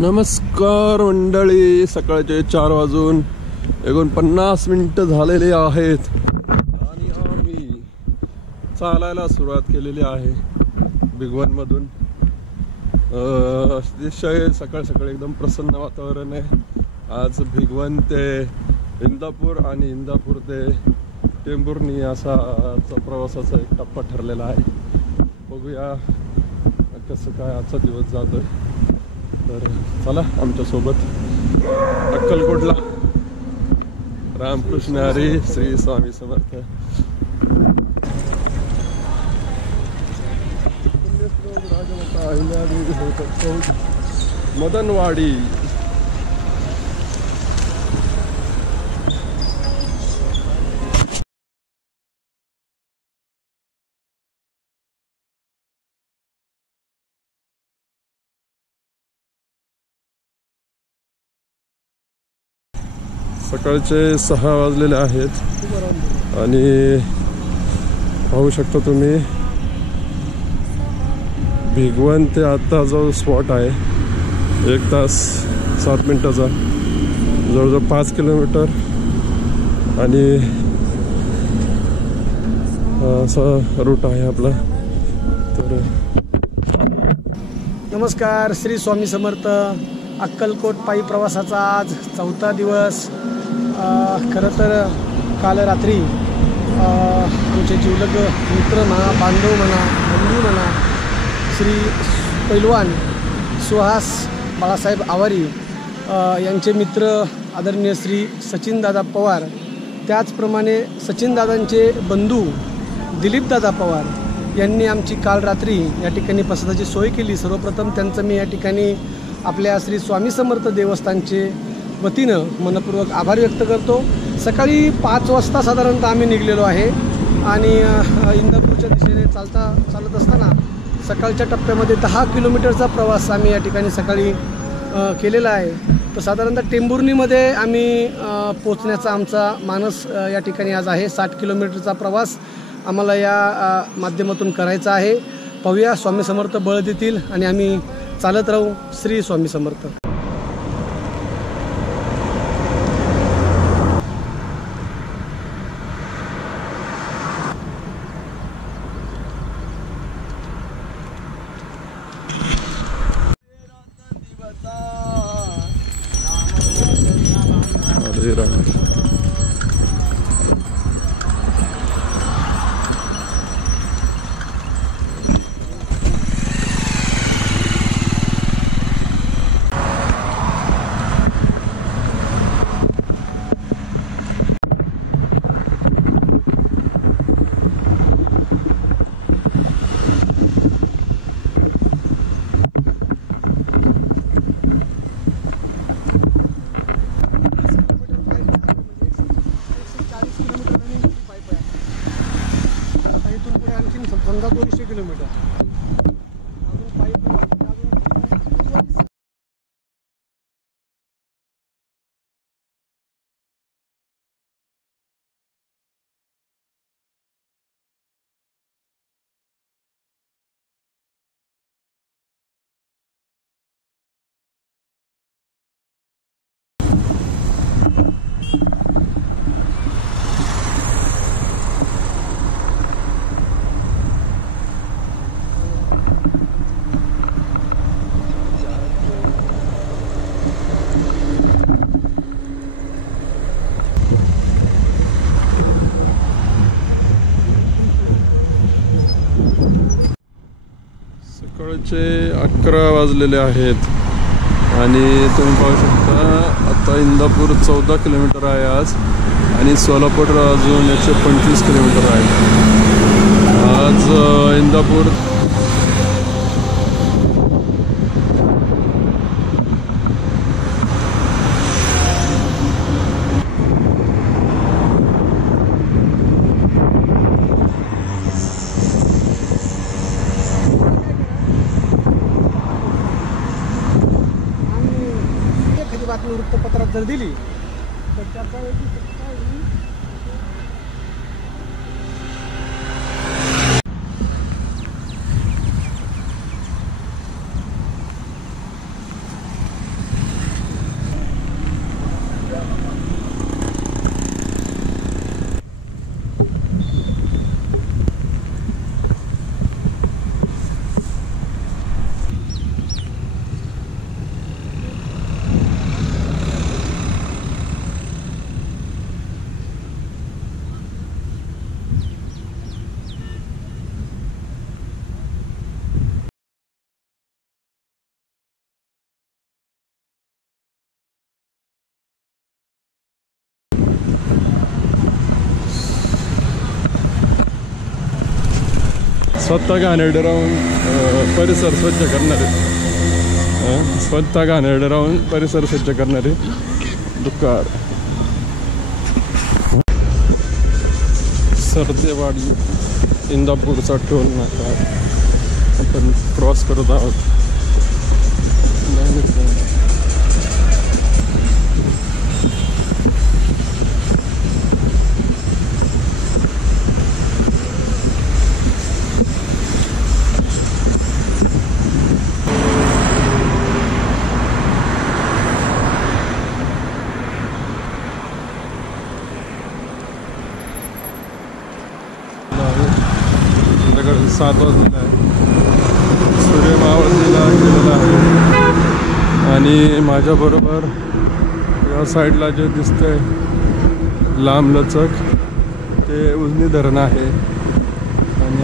नमस्कार मंडळी, सकाळचे 4:49 झालेले आहेत आणि आम्ही चालायला सुरुवात केलेली आहे भिगवणमधून. अतिशय सकाळ सकाळी एकदम प्रसन्न वातावरण आहे. आज भिगवण ते इंदापूर आणि इंदापूर ते टेंभुर्णी असा प्रवासाचा एक टप्पा ठरलेला आहे. बघूया कसं काय आजचा दिवस जातोय. तर चला आमच्यासोबत अक्कलकोटला. रामकृष्ण हरी, श्री स्वामी समर्थ. मदनवाडी. सकाळचे 6 वाजलेले आहेत आणि पाहू शकता तुम्ही भिगवण ते आता जो स्पॉट आहे 1 तास 7 मिनिटाचा, जवळजवळ 5 किलोमीटर आणि असा रूट आहे आपला. तर नमस्कार, श्री स्वामी समर्थ. अक्कलकोट पायी प्रवासाचा आज 4था दिवस. खरं तर काल रात्री आमचे जीवलग मित्र म्हणा, बांधव म्हणा, बंधू म्हणा, श्री पैलवान सुहास बाळासाहेब आवारी यांचे मित्र आदरणीय श्री सचिनदादा पवार, त्याचप्रमाणे सचिनदादांचे बंधू दिलीपदादा पवार यांनी आमची काल रात्री या ठिकाणी प्रसादाची सोय केली. सर्वप्रथम त्यांचं मी या ठिकाणी आपल्या श्री स्वामी समर्थ देवस्थानचे वतीनं मनपूर्वक आभार व्यक्त करतो. सकाळी 5 वाजता साधारणतः आम्ही निघलेलो आहे आणि इंदापूरच्या दिशेने चालत असताना सकाळच्या टप्प्यामध्ये 10 किलोमीटरचा प्रवास आम्ही या ठिकाणी सकाळी केलेला आहे. तर साधारणतः टेंभुर्णीमध्ये आम्ही पोचण्याचा आमचा मानस या ठिकाणी आज आहे. 60 किलोमीटरचा प्रवास आम्हाला या माध्यमातून करायचा आहे. पाहूया स्वामी समर्थ बळ देतील आणि आम्ही चालत राहू. श्री स्वामी समर्थ. समजा 200 किलोमीटर अजून पायी प्रवास. सकाळचे 11 वाजलेले आहेत आणि तुम्ही पाहू शकता आता इंदापूर 14 किलोमीटर आहे आज आणि सोलापूर अजून 125 किलोमीटर आहे. आज इंदापूर वृत्तपत्रात जर दिली तर त्याचा स्वतः घाणेरडे राहून परिसर स्वच्छ करणारे, स्वतः घाणेरडे राहून परिसर स्वच्छ करणारे दुकान. सरदेवाडी इंदापूरचा टोल नाका आपण क्रॉस करत आहोत. संध्याकाळी 7 वाजलेला आहे. सूर्य मावळतीला गेलेला आहे आणि माझ्याबरोबर या साईडला जे दिसतंय लांबलचक ते उजनी धरण आहे आणि